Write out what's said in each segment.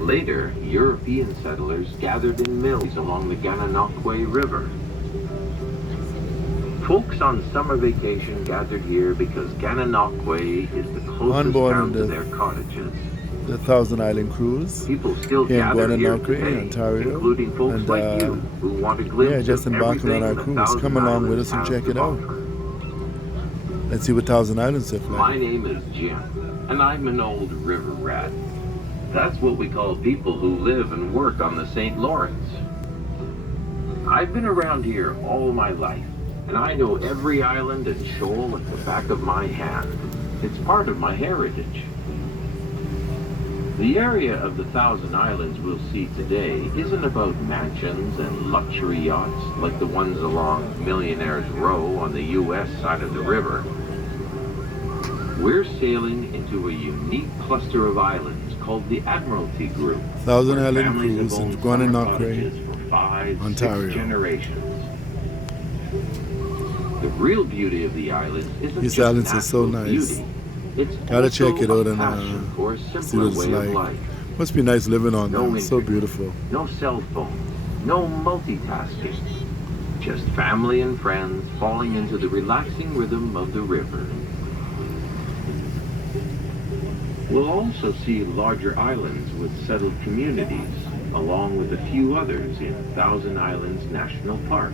Later, European settlers gathered in mills along the Gananoque River. Folks on summer vacation gathered here because Gananoque is the On closest board town on to their cottages. the Thousand Island Cruise People still here in gather here Guananoque, today, Ontario. including folks And like you who want a glimpse yeah, just of embarking on everything our the cruise. Thousand Come along with Islands us and has check to it out. offer. Let's see what Thousand Islands look My like. name is Jim, and I'm an old river rat. That's what we call people who live and work on the St. Lawrence. I've been around here all my life, and I know every island and shoal like the back of my hand. It's part of my heritage. The area of the Thousand Islands we'll see today isn't about mansions and luxury yachts like the ones along Millionaire's Row on the U.S. side of the river. We're sailing into a unique cluster of islands called the Admiralty Group. Thousand where Island families Cruise have in owned summer Guananoque, cottages for 5, Ontario. 6 generations. The real beauty of the islands isn't These just islands are so natural nice. beauty. It's Gotta also check it a out and passion for a see simpler what it's way of like. life. Must be nice living on No there. So internet, beautiful. no cell phone, no multitasking. Just family and friends falling into the relaxing rhythm of the river. We'll also see larger islands with settled communities, along with a few others in Thousand Islands National Park.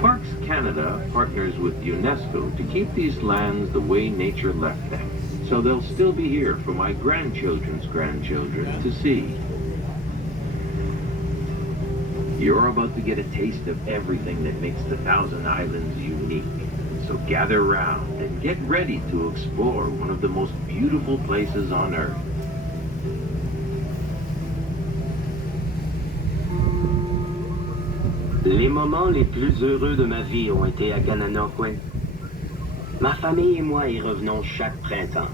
Parks Canada partners with UNESCO to keep these lands the way nature left them, so they'll still be here for my grandchildren's grandchildren to see. You're about to get a taste of everything that makes the Thousand Islands unique. So gather round and get ready to explore one of the most beautiful places on Earth. Les moments les plus heureux de ma vie ont été à Gananoque. Ma famille et moi y revenons chaque printemps.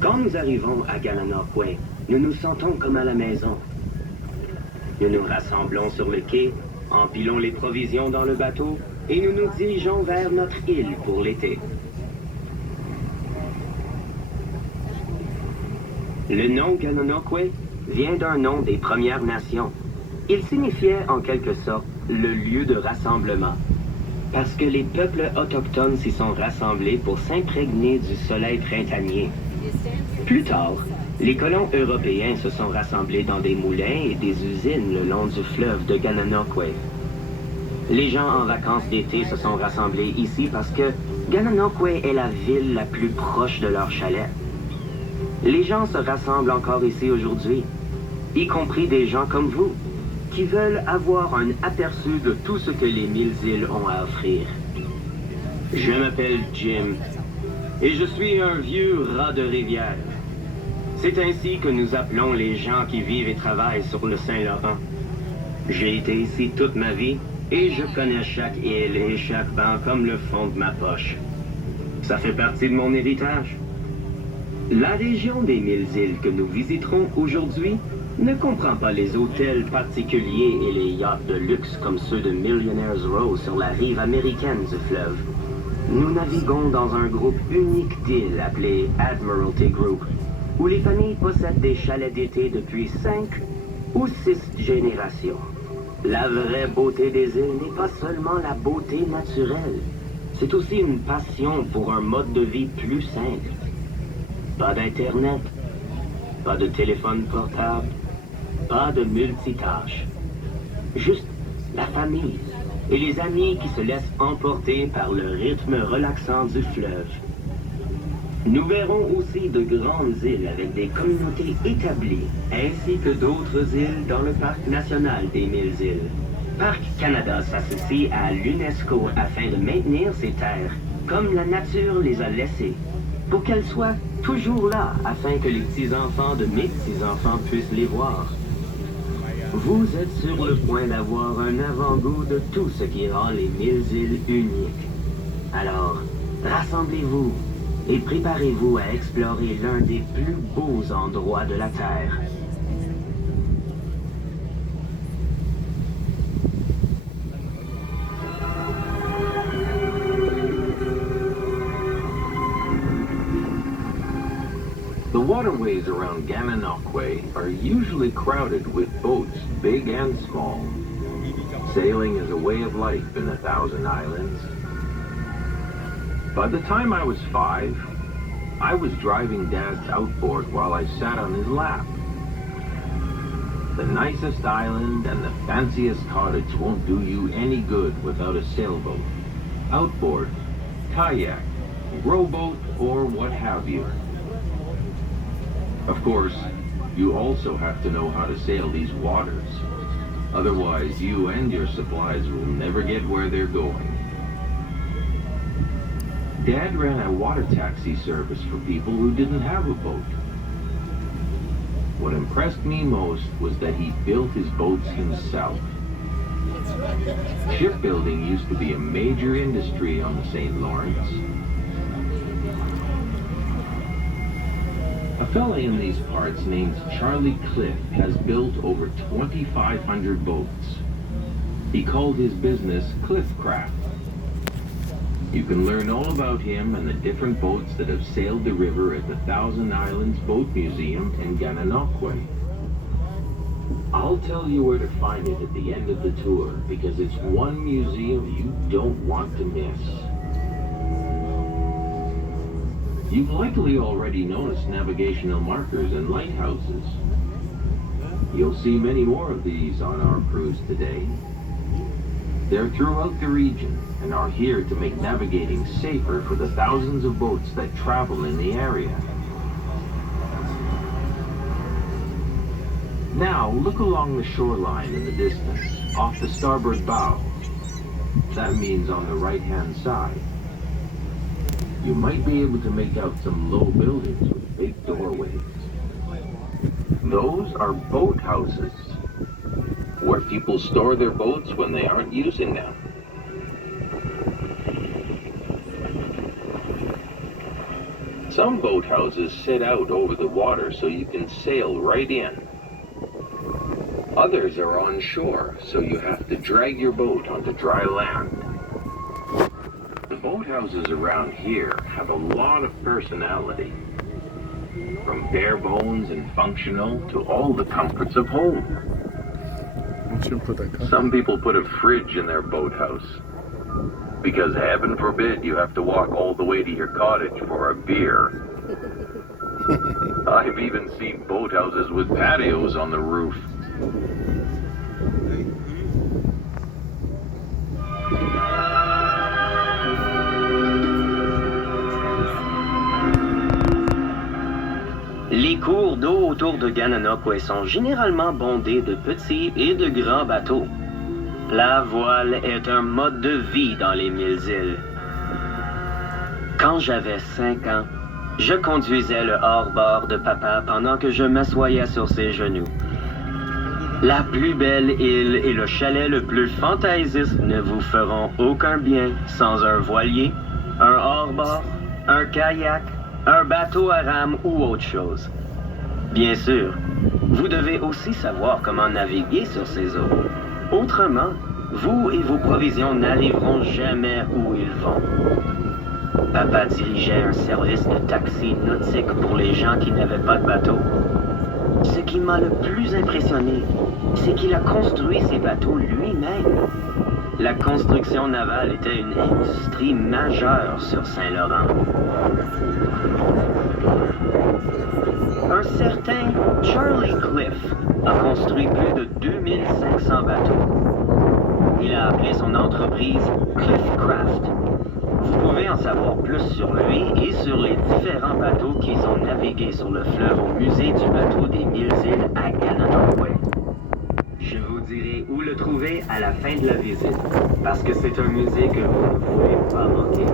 Quand nous arrivons à Gananoque, nous nous sentons comme à la maison. Nous nous rassemblons sur le quai, empilons les provisions dans le bateau et nous nous dirigeons vers notre île pour l'été. Le nom Gananoque vient d'un nom des Premières Nations. Il signifiait en quelque sorte le lieu de rassemblement, parce que les peuples autochtones s'y sont rassemblés pour s'imprégner du soleil printanier. Plus tard, les colons européens se sont rassemblés dans des moulins et des usines le long du fleuve de Gananoque. Les gens en vacances d'été se sont rassemblés ici parce que Gananoque est la ville la plus proche de leur chalet. Les gens se rassemblent encore ici aujourd'hui, y compris des gens comme vous, qui veulent avoir un aperçu de tout ce que les 1000 îles ont à offrir. Je m'appelle Jim, et je suis un vieux rat de rivière. C'est ainsi que nous appelons les gens qui vivent et travaillent sur le Saint-Laurent. J'ai été ici toute ma vie, et je connais chaque île et chaque banc comme le fond de ma poche. Ça fait partie de mon héritage. La région des 1000 îles que nous visiterons aujourd'hui ne comprend pas les hôtels particuliers et les yachts de luxe comme ceux de Millionaire's Row sur la rive américaine du fleuve. Nous naviguons dans un groupe unique d'îles appelé Admiralty Group, où les familles possèdent des chalets d'été depuis 5 ou 6 générations. La vraie beauté des îles n'est pas seulement la beauté naturelle, c'est aussi une passion pour un mode de vie plus simple. Pas d'Internet, pas de téléphone portable, pas de multitâches. Juste la famille et les amis qui se laissent emporter par le rythme relaxant du fleuve. Nous verrons aussi de grandes îles avec des communautés établies, ainsi que d'autres îles dans le parc national des 1000 îles. Parc Canada s'associe à l'UNESCO afin de maintenir ces terres, comme la nature les a laissées, pour qu'elles soient toujours là, afin que les petits-enfants de mes petits-enfants puissent les voir. Vous êtes sur le point d'avoir un avant-goût de tout ce qui rend les 1000 îles uniques. Alors, rassemblez-vous et préparez-vous à explorer l'un des plus beaux endroits de la Terre. The waterways around Gananoque are usually crowded with boats, big and small. Sailing is a way of life in the Thousand Islands. By the time I was 5, I was driving Dad's outboard while I sat on his lap. The nicest island and the fanciest cottage won't do you any good without a sailboat, outboard, kayak, rowboat, or what have you. Of course, you also have to know how to sail these waters. Otherwise, you and your supplies will never get where they're going. Dad ran a water taxi service for people who didn't have a boat. What impressed me most was that he built his boats himself. Shipbuilding used to be a major industry on the St. Lawrence. A fella in these parts named Charlie Cliff has built over 2,500 boats. He called his business Cliffcraft. You can learn all about him and the different boats that have sailed the river at the Thousand Islands Boat Museum in Gananoque. I'll tell you where to find it at the end of the tour because it's one museum you don't want to miss. You've likely already noticed navigational markers and lighthouses. You'll see many more of these on our cruise today. They're throughout the region and are here to make navigating safer for the thousands of boats that travel in the area. Now, look along the shoreline in the distance, off the starboard bow. That means on the right-hand side. You might be able to make out some low buildings with big doorways. Those are boathouses, where people store their boats when they aren't using them. Some boathouses sit out over the water so you can sail right in. Others are on shore, so you have to drag your boat onto dry land. The boathouses around here have a lot of personality, from bare bones and functional to all the comforts of home. Some people put a fridge in their boathouse, because heaven forbid you have to walk all the way to your cottage for a beer. I've even seen boathouses with patios on the roof. Les cours d'eau autour de Gananoque sont généralement bondés de petits et de grands bateaux. La voile est un mode de vie dans les Mille-Îles. Quand j'avais 5 ans, je conduisais le hors-bord de papa pendant que je m'assoyais sur ses genoux. La plus belle île et le chalet le plus fantaisiste ne vous feront aucun bien sans un voilier, un hors-bord, un kayak, un bateau à rame ou autre chose. Bien sûr, vous devez aussi savoir comment naviguer sur ces eaux. Autrement, vous et vos provisions n'arriveront jamais où ils vont. Papa dirigeait un service de taxi nautique pour les gens qui n'avaient pas de bateau. Ce qui m'a le plus impressionné, c'est qu'il a construit ces bateaux lui-même. La construction navale était une industrie majeure sur Saint-Laurent. Un certain Charlie Cliff a construit plus de 2500 bateaux. Il a appelé son entreprise Cliffcraft. Vous pouvez en savoir plus sur lui et sur les différents bateaux qu'ils ont navigués sur le fleuve au musée du bateau des Mille-Îles à Gananoque. Je vous dirai où le trouver à la fin de la visite, parce que c'est un musée que vous ne pouvez pas manquer.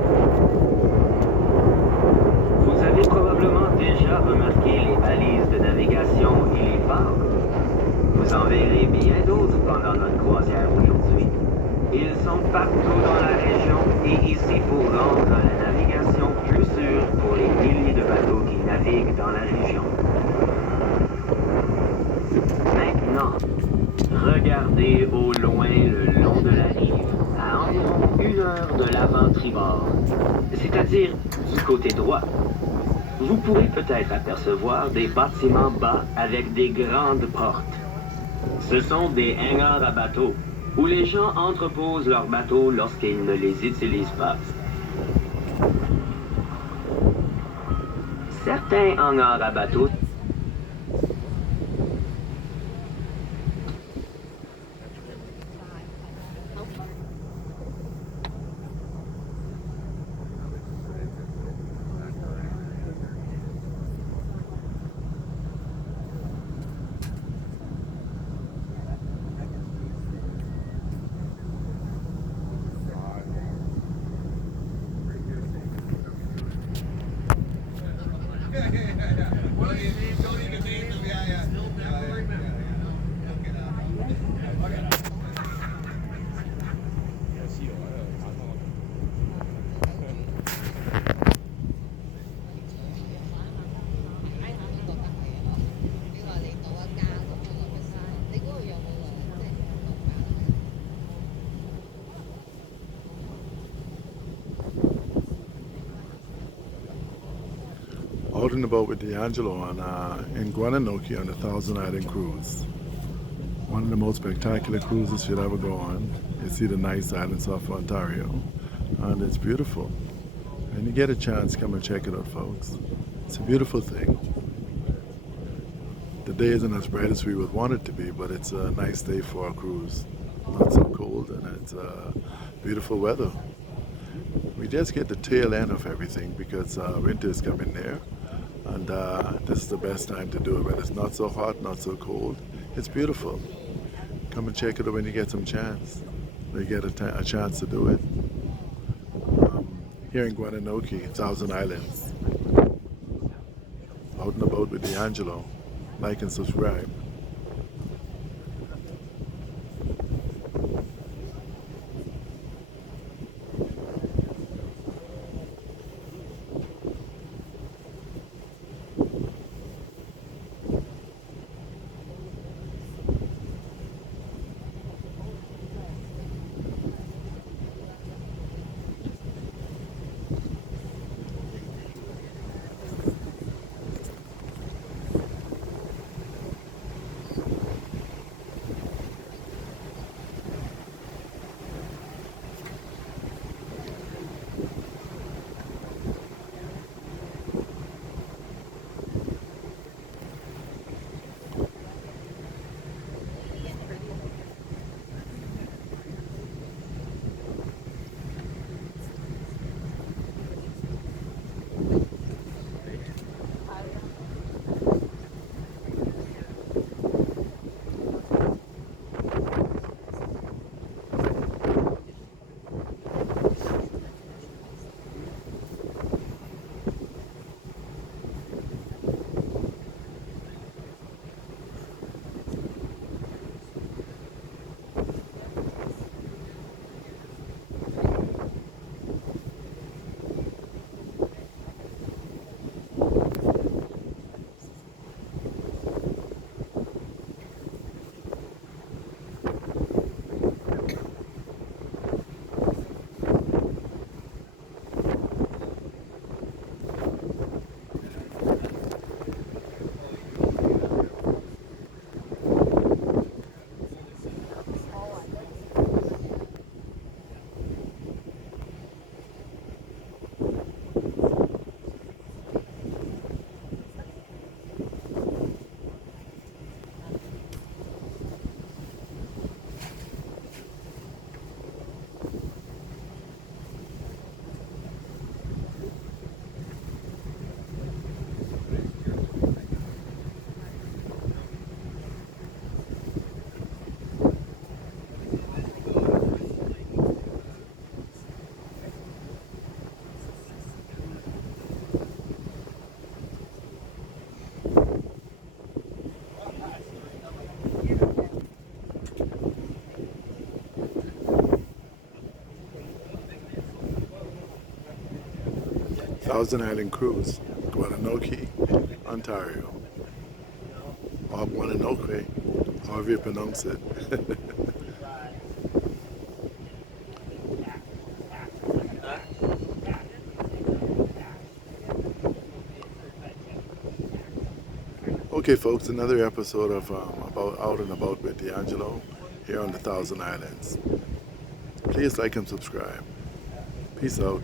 Vous avez probablement déjà remarqué les balises de navigation et les phares. Vous en verrez bien d'autres pendant notre croisière aujourd'hui. Ils sont partout dans la région et ici pour rendre la navigation plus sûre pour les milliers de bateaux qui naviguent dans la région. Maintenant, regardez au loin le long de la rive, à environ 1 heure de l'avant-tribord, c'est-à-dire du côté droit. Vous pourrez peut-être apercevoir des bâtiments bas avec des grandes portes. Ce sont des hangars à bateaux, où les gens entreposent leurs bateaux lorsqu'ils ne les utilisent pas. Certains hangars à bateaux Out and about with D'Angelo on in Guananoque on the Thousand Island Cruise. One of the most spectacular cruises you'll ever go on. You see the nice islands off Ontario, and it's beautiful. When you get a chance, come and check it out, folks. It's a beautiful thing. The day isn't as bright as we would want it to be, but it's a nice day for a cruise. Not so cold, and it's beautiful weather. We just get the tail end of everything because winter is coming there, and this is the best time to do it when it's not so hot, not so cold. It's beautiful. Come and check it out when you get some chance. When you get a chance to do it. Here in Guananoque, Thousand Islands. Out and about with D'Angelo. Like and subscribe. Thousand Island Cruise, Guananoque, Ontario. Or Guananoque, however you pronounce it. Okay, folks, another episode of about Out and About with D'Angelo here on the Thousand Islands. Please like and subscribe. Peace out.